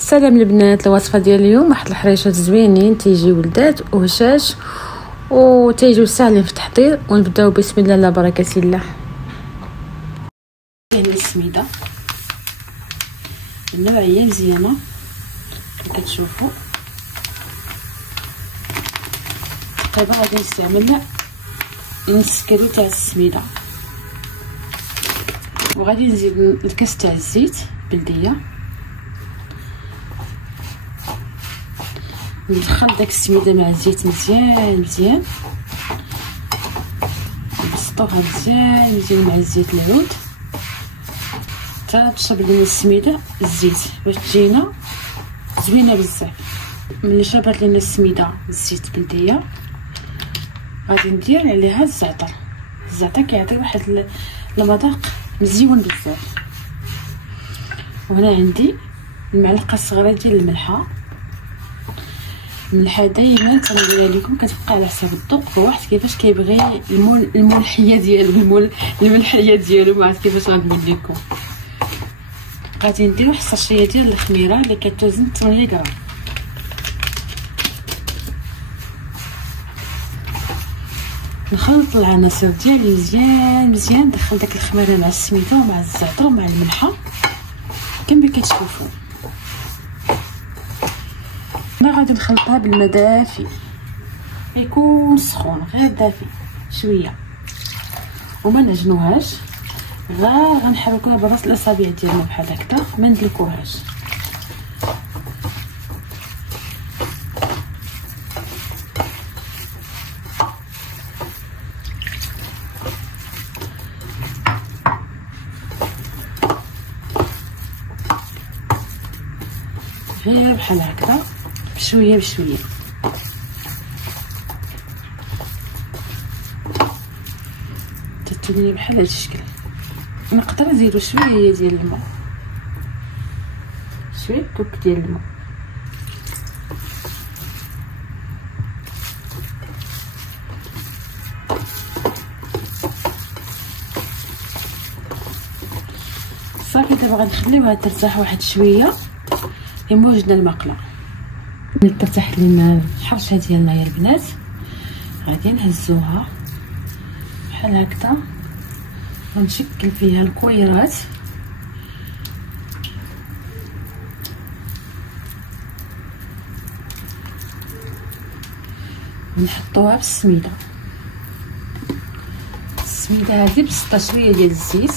سلام البنات. الوصفه ديال اليوم واحد الحريشات زوينين تيجي ولدات وهشاش وتيجيو ساهلين في التحضير. ونبداو بسم الله على بركه الله. هنا السميده النوعيه مزيانه كما كتشوفوا. دابا غادي نستعمل نص كيلو تاع السميده، وغادي نزيد الكاس تاع الزيت بلديه. ندخل داك السميده مع الزيت مزيان نبسطوها مزيان مع الزيت العود حتى تشرب لنا السميده الزيت باش تجينا زوينه بزاف. ملي شربت لنا السميده الزيت بلديه غادي ندير عليها الزعتر كيعطي واحد المذاق مزيون بزاف. وهنا عندي المعلقه الصغيره ديال الملحه دائما تنقولها لكم كتبقى على حساب الذوق، فواحد كيفاش كيبغي الملحيه ديالو الملحيه ديالو ما عرفت كيفاش غنقول لكم. غادي ندير واحد الساشيه ديال الخميره اللي كتوزن 8 غرام. نخلط العناصر ديالي مزيان ندخل داك الخميره مع السميده ومع الزعتر ومع الملحه كما كتشوفوا. انا غادي نخلطها بالماء دافي، يكون سخون غير دافي شويه، وما نعجنوهاش، غير غنحركوها براس الاصابع ديالنا بحال هكا، ما ندلكوهاش. غير بحال هكا بشويه تتولي بحال هذا الشكل. نقدر نزيدو شويه ديال الماء، شويه كوب ديال الماء. صافي دابا غنخليوها ترتاح واحد شويه يموجنا المقله. ملي ترتاح لينا الحرشه ديالنا يا البنات غادي نهزوها بحال هكذا، غنشكل فيها الكويرات نحطوها في السميده هذه بسطه شويه ديال الزيت،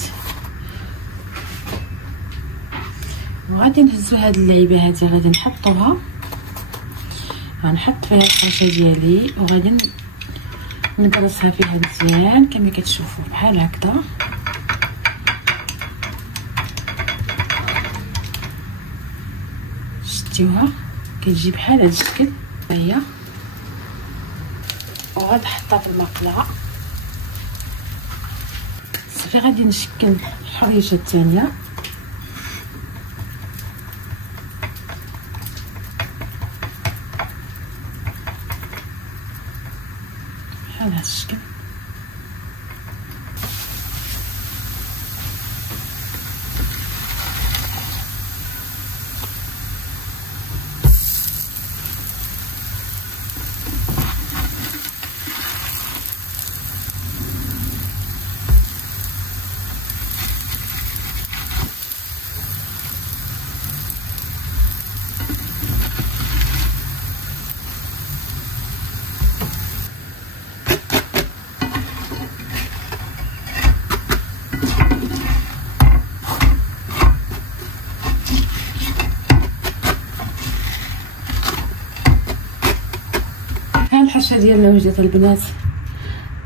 وغادي نهزو هاد اللعيبه هذه غادي نحطوها، غنحط فيها الحرشه ديالي وغادي نقرصها فيها مزيان كما كتشوفوا بحال هكذا. شتيوها كتجي بحال هذا الشكل هي، وغادي نحطها في المقله. صافي غادي نشكل الحريشه الثانيه بحال هذا الشكل. الحرشه ديالنا وجدت البنات،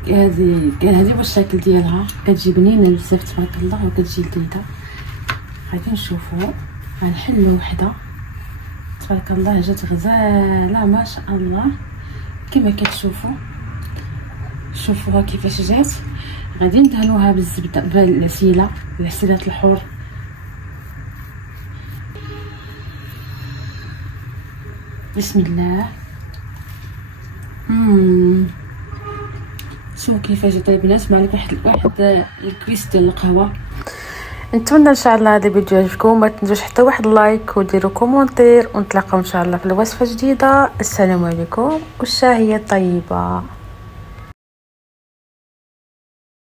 هذه هو الشكل ديالها، كتجي بنينه بزاف تبارك الله وكتجي لذيذه. غادي نشوفوا غنحلوا وحده تبارك الله جات غزاله ما شاء الله كما كتشوفوا. شوفوها كيفاش جات. غادي ندهنوها بالزبده بالعسيله الحور. بسم الله. شوفوا كيفاش جات البنات. معليك واحد الكويس ديال القهوه نتمنى ان شاء الله هذا الفيديو يعجبكم، ما تنسوش حتى واحد لايك وديروا كومونتير، ونتلاقاو ان شاء الله في وصفه جديده. السلام عليكم والشاهيه طيبه.